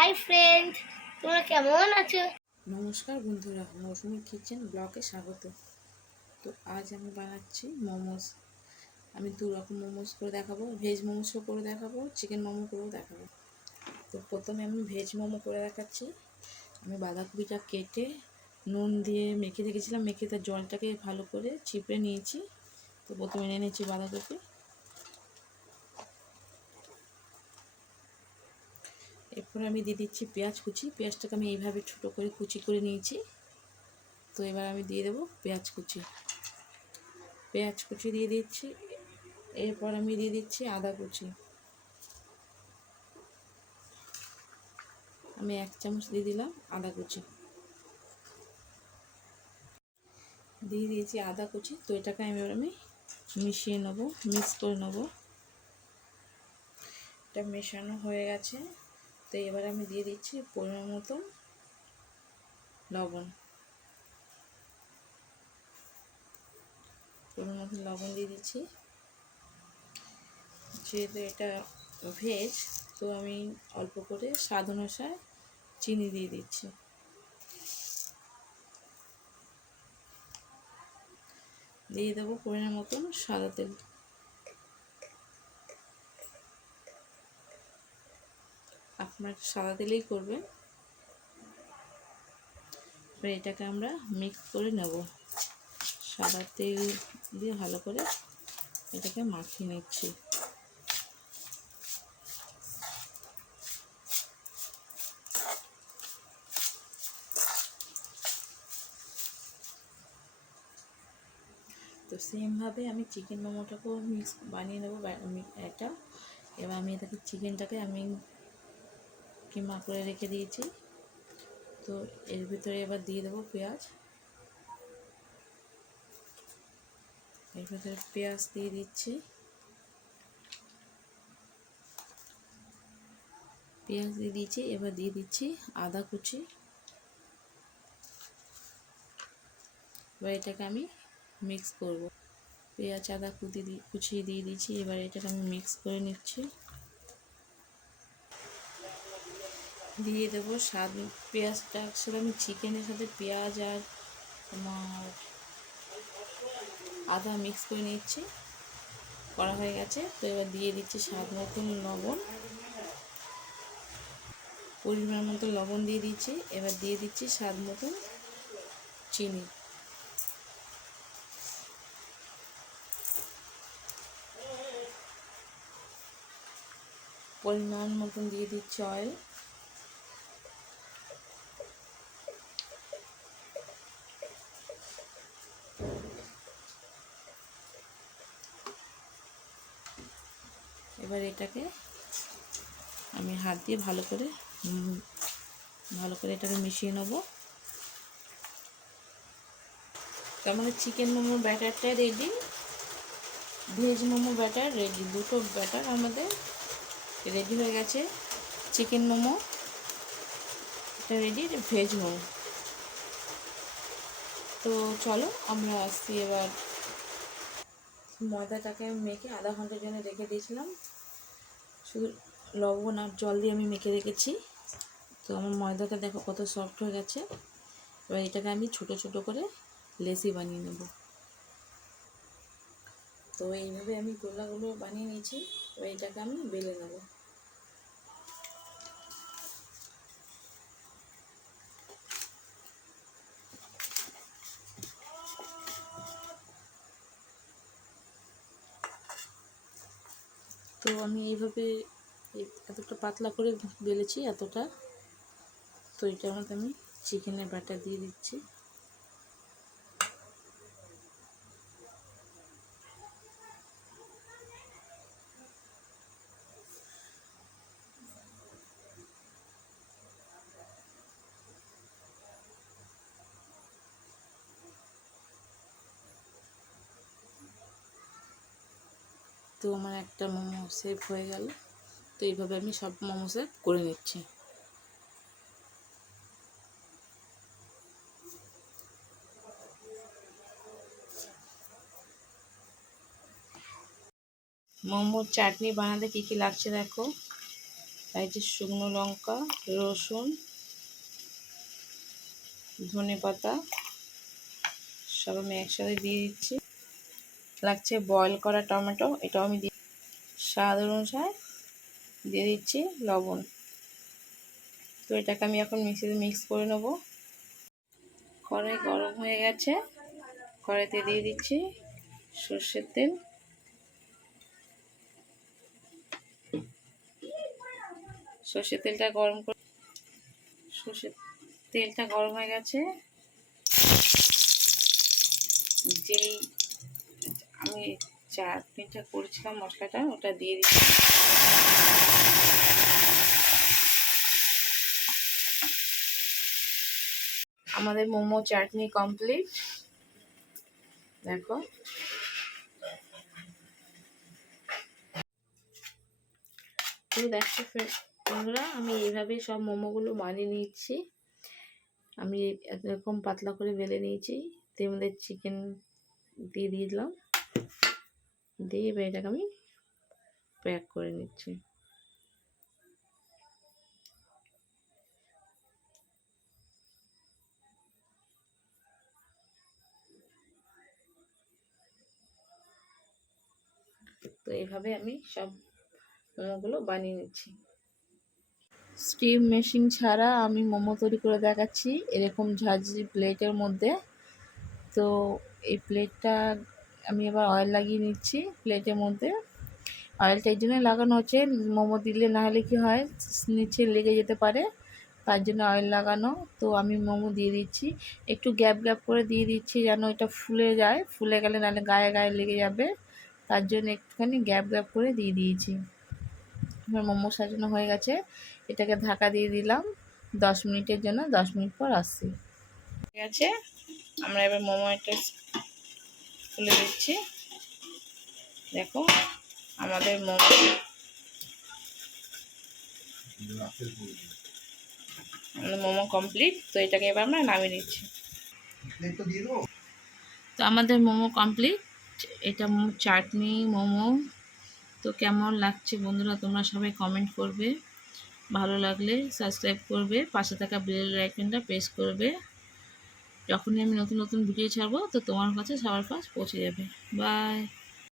Hi friend, তোমরা কেমন আছো? নমস্কার বন্ধুরা, মৌসুমি কিচেন ব্লগে স্বাগত। তো আজ আমি বানাচ্ছি মোমোস। আমি দু রকম মোমোস করে দেখাবো, ভেজ মোমোসও করে দেখাবো, চিকেন মোমো করেও দেখাবো। তো প্রথমে আমি ভেজ মোমো করে দেখাচ্ছি। আমি বাঁধাকপিটা কেটে নুন দিয়ে মেখে রেখেছিলাম, মেখে তার জলটাকে ভালো করে চিপড়ে নিয়েছি। তো প্রথমে নিয়ে নিয়েছি বাঁধাকপি, এরপরে আমি দিয়ে দিচ্ছি পেঁয়াজ কুচি। পেঁয়াজটাকে আমি এইভাবে ছোটো করে কুচি করে নিয়েছি। তো এবার আমি দিয়ে দেবো পেঁয়াজ কুচি দিয়ে দিচ্ছি। এরপর আমি দিয়ে দিচ্ছি আদা কুচি। আমি 1 চামচ দিয়ে দিলাম আদা কুচি, দিয়ে দিয়েছি আদা কুচি। তো এটাকে আমি মিশিয়ে নেবো, মিক্স করে নেবো। এটা মেশানো হয়ে গেছে। তো এবার আমি দিয়ে দিচ্ছি পরিমাণ মতন লবণ। দিয়ে দিচ্ছি। যেহেতু এটা ভেজ, তো আমি অল্প করে স্বাদ অনুসারে চিনি দিয়ে দিচ্ছি। দিয়ে দেবো পরিমাণ মতন সাদা তেল। আপনার সাদা তেলেই করবেন। এবার এটাকে আমরা মিক্স করে নেব। সাদা তেল দিয়ে ভালো করে এটাকে মাখিয়ে নিচ্ছি। তো সেমভাবে আমি চিকেন মোমোটাকেও মিক্স বানিয়ে নেবো এটা। এবার আমি এটাকে চিকেনটাকে আমি কিমা করে রেখে দিয়েছি। তো এর ভিতরে এবার দিয়ে দেবো পেঁয়াজ। এর ভিতরে পেঁয়াজ দিয়ে দিচ্ছি। এবার দিয়ে দিচ্ছি আদা কুচি। এবার এটাকে আমি মিক্স করব। পেঁয়াজ আদা কুচিয়ে দিয়ে দিচ্ছি। এবার এটাকে আমি মিক্স করে নিচ্ছি। দিয়ে দেবো স্বাদ। পেঁয়াজটা আসলে আমি চিকেনের সাথে পেঁয়াজ আর তোমার আদা মিক্স করে নিচ্ছি, করা হয়ে গেছে। তো এবার দিয়ে দিচ্ছি স্বাদ মতন লবণ, পরিমাণ মতো লবণ দিয়ে দিচ্ছি। এবার দিয়ে দিচ্ছি স্বাদ মতন চিনি। পরিমাণ মতন দিয়ে দিচ্ছি অয়েল। এবার এটাকে আমি হাত দিয়ে ভালো করে এটাকে মিশিয়ে নেব। তার মানে চিকেন মোমোর ব্যাটারটা ready, veg momo batter ready, দুটো ব্যাটার আমাদের রেডি হয়ে গেছে। চিকেন মোমো এটা রেডি, ভেজ মোমো। তো চলো আমরা আসছি। এবার ময়দাটাকে আমি মেখে আধা ঘন্টার জন্য রেখে দিয়েছিলাম, শুধু লবণ আর জল দিয়ে আমি মেখে রেখেছি। তো আমার ময়দাটা দেখো কত সফট হয়ে গেছে। এবার এটাকে আমি ছোট ছোট করে লেচি বানিয়ে নেব। তো এইভাবে আমি গোলাগুলো বানিয়ে নিয়েছি। এবার এটাকে আমি বেলে নেব। তো আমি এইভাবে এতটা পাতলা করে বেলেছি, এতটা। তো এটার মধ্যে আমি চিকেনের ব্যাটার দিয়ে দিচ্ছি। তো আমার একটা মোমো সেভ হয়ে গেল। তো এইভাবে আমি সব মোমো সেভ করে নিচ্ছি। মোমোর চাটনি বানাতে কী কী লাগছে দেখো। এই যে শুকনো লঙ্কা, রসুন, ধনেপাতা সব আমি একসাথে দিয়ে দিচ্ছি। লাগছে বয়েল করা টমেটো, এটাও আমি দিয়ে স্বাদ অনুসারে দিয়ে দিচ্ছি লবণ। তো এটাকে আমি এখন মিক্সিতে মিক্স করে নেব। কড়াই গরম হয়ে গেছে, কড়াইতে দিয়ে দিচ্ছি সর্ষের তেল। সর্ষের তেলটা গরম করে সর্ষের তেলটা গরম হয়ে গেছে, যেই আমি চাটনিটা করেছিলাম মশলাটা ওটা দিয়ে দিচ্ছি। আমাদের মোমো চাটনি কমপ্লিট। দেখো তো দেখো বন্ধুরা, আমি এইভাবে সব মোমোগুলো বানিয়ে নিচ্ছি। আমি এরকম পাতলা করে বেলে নিয়েছি, তার মধ্যে চিকেন দিয়ে দিলাম, দিয়ে এবার এটাকে আমি প্যাক করে নিচ্ছি। তো এইভাবে আমি সব মোমোগুলো বানিয়ে নিচ্ছি। স্টিম মেশিন ছাড়া আমি মোমো তৈরি করে দেখাচ্ছি এরকম ঝাঁঝরি প্লেটের মধ্যে। তো এই প্লেটটা আমি এবার অয়েল লাগিয়ে নিচ্ছি প্লেটের মধ্যে। অয়েলটা এই জন্য লাগানো হচ্ছে, মোমো দিলে না হলে কি হয় নিচে লেগে যেতে পারে, তার জন্য অয়েল লাগানো। তো আমি মোমো দিয়ে দিচ্ছি, একটু গ্যাপ গ্যাপ করে দিয়ে দিচ্ছি যেন এটা ফুলে যায়, ফুলে গেলে নাহলে গায়ে গায়ে লেগে যাবে, তার জন্য একটুখানি গ্যাপ গ্যাপ করে দিয়ে দিয়েছি। আমার মোমো সাজানো হয়ে গেছে, এটাকে ঢাকা দিয়ে দিলাম 10 মিনিটের জন্য। 10 মিনিট পর আসছি। ঠিক আছে, আমরা এবার মোমো এটা খুলে দিচ্ছি। দেখো আমাদের মোমো কমপ্লিট। তো এটাকে এবার আমরা নামিয়ে নিচ্ছি। তো আমাদের মোমো কমপ্লিট, এটা চাটনি মোমো। তো কেমন লাগছে বন্ধুরা তোমরা সবাই কমেন্ট করবে, ভালো লাগলে সাবস্ক্রাইব করবে, পাশে থাকা বেল আইকনটা প্রেস করবে। যখনই আমি নতুন নতুন ভিডিও ছাড়বো তো তোমার কাছে সবার ফার্স্ট পৌঁছে যাবে। বাই।